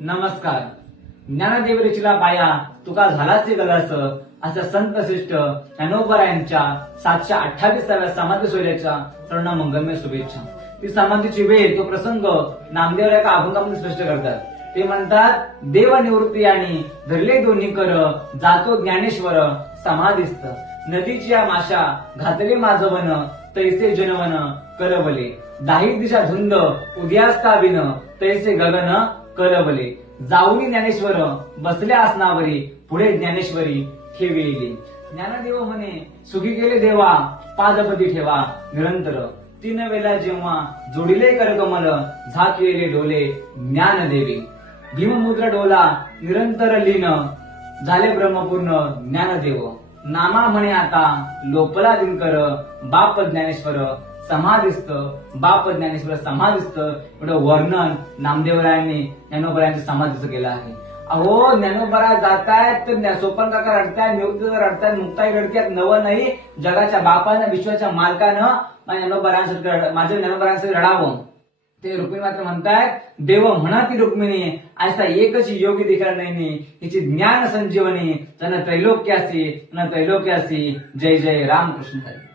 नमस्कार. ज्ञानदेव रचिला पाया तुका झालाच गलास असं संत श्रेष्ठ ज्ञानोबरायांच्या 728व्या समाधी सोहळ्याच्या सर्वांना मंगलमय शुभेच्छा. ती समाधीची वेळ तो प्रसंग नामदेवराय एका अभंगामध्ये स्पष्ट करतात. ते म्हणतात, देव निवृत्ती आणि धरले दोन्ही कर जातो ज्ञानेश्वर समाधीस्थ. नदीची या माशा घातले माझवन तैसे जनवन करवले. दाही दिशा धुंद उद्यास्ताविन तैसे गगन करवले. जाऊनी ज्ञानेश्वर बसल्या आसनावरी पुढे ज्ञानेश्वरी ठेविली. ज्ञानदेव म्हणे, सुखी गेले देवा पादपती ठेवा निरंतर. 3 वेळा जेव्हा जोडिले करकमल झाकिले डोले ज्ञानदेवी. भीममुद्र डोला निरंतर लीन झाले ब्रह्मपूर्ण ज्ञानदेव. नामा म्हणे आता लोपला दिनकर बाप ज्ञानेश्वर समाधिस्थ. बाप ज्ञानेश्वर समाधिस्थ एवढं वर्णन नामदेवरायांनी ज्ञानोबरायांच्या समाधीचं केलं आहे. अहो, ज्ञानोबरा जातायत तर सोपान काका रडतायत, निवृत्ती रडतायत, मुक्ताई रडतायत. नवं नाही, जगाच्या बापानं विश्वाच्या मालकानं माझ्या ज्ञानोबरांसाठी रडावं. ते रुक्मिणी मात्र म्हणतायत, देव म्हणती रुक्मिणी ऐसा एकच योगी देखील नाही. हिची ज्ञान संजीवनी जन त्रैलोक्यासी जय जय रामकृष्ण हरी.